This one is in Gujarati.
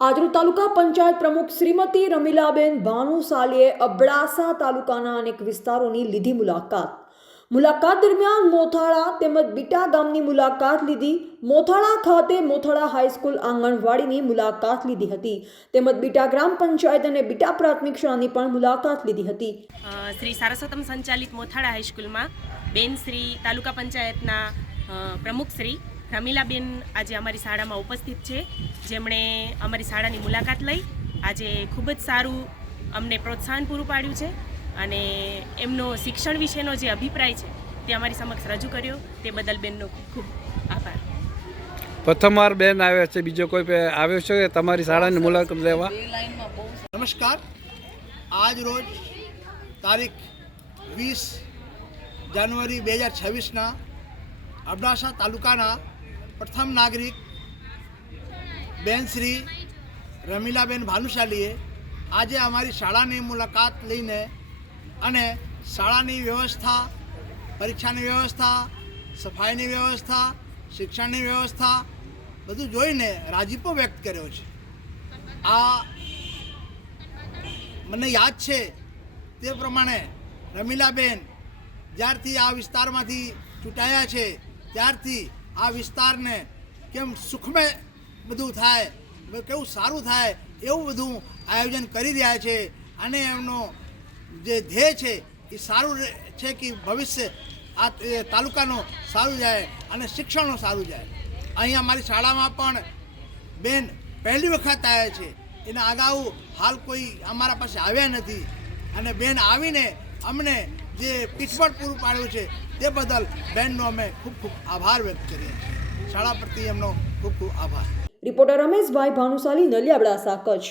આજરોડ તાલુકા પંચાયત પ્રમુખ શ્રીમતી રમીલાબેન ભાનુશાલીએ અબડાસા તાલુકાના અનેક વિસ્તારોની લીધી મુલાકાત. મુલાકાત દરમિયાન મોથાળા તેમજ બીટા ગામની મુલાકાત લીધી. મોથાળા ખાતે મોથાળા હાઈસ્કૂલ આંગણવાડીની મુલાકાત લીધી હતી. તેમજ બીટા ગ્રામ પંચાયત અને બીટા પ્રાથમિક શાળાની પણ મુલાકાત લીધી હતી. શ્રી સારસ્વતમ સંચાલિત મોથાળા હાઈસ્કૂલમાં બેન શ્રી તાલુકા પંચાયતના પ્રમુખ શ્રી રમીલાબેન આજે અમારી શાળામાં ઉપસ્થિત છે. જેમણે અમારી શાળાની મુલાકાત લઈ આજે ખૂબ જ સારું અમને પ્રોત્સાહન પૂરું પાડ્યું છે અને એમનો શિક્ષણ વિશેનો જે અભિપ્રાય છે તે અમારી સમક્ષ રજૂ કર્યો. તે બદલ બેનનો ખૂબ ખૂબ આભાર. પ્રથમવાર બેન આવ્યા છે. બીજો કોઈ આવ્યો છે તમારી શાળાની મુલાકાત લેવા? નમસ્કાર. આજ રોજ તારીખ વીસ જાન્યુઆરી બે હજાર છવ્વીસના અબડાસા તાલુકાના પ્રથમ નાગરિક બેન શ્રી રમીલાબેન ભાનુશાલીએ આજે અમારી શાળાની મુલાકાત લઈને અને શાળાની વ્યવસ્થા, પરીક્ષાની વ્યવસ્થા, સફાઈની વ્યવસ્થા, શિક્ષણની વ્યવસ્થા બધું જોઈને રાજીપો વ્યક્ત કર્યો છે. આ મને યાદ છે તે પ્રમાણે રમીલાબેન જ્યારથી આ વિસ્તારમાંથી ચૂંટાયા છે, ત્યારથી આ વિસ્તારને કેમ સુખમય બધું થાય કેવું સારું થાય એવું બધું આયોજન કરી રહ્યા છે. અને એમનો જે ધ્યેય છે એ સારું છે કે ભવિષ્ય આ તાલુકાનું સારું જાય અને શિક્ષણનું સારું જાય. અહીંયા અમારી શાળામાં પણ બેન પહેલી વખત આવ્યા છે. એના અગાઉ હાલ કોઈ અમારા પાસે આવ્યા નથી. અને બેન આવીને અમને જે પીઠબળ પૂરું પાડ્યું છે તે બદલ બેનનો અમે ખૂબ ખૂબ આભાર વ્યક્ત કરીએ શાળા પ્રત્યે એમનો ખૂબ ખૂબ આભાર. રિપોર્ટર રમેશભાઈ ભાનુશાલી નલિયા અબડાસા કચ્છ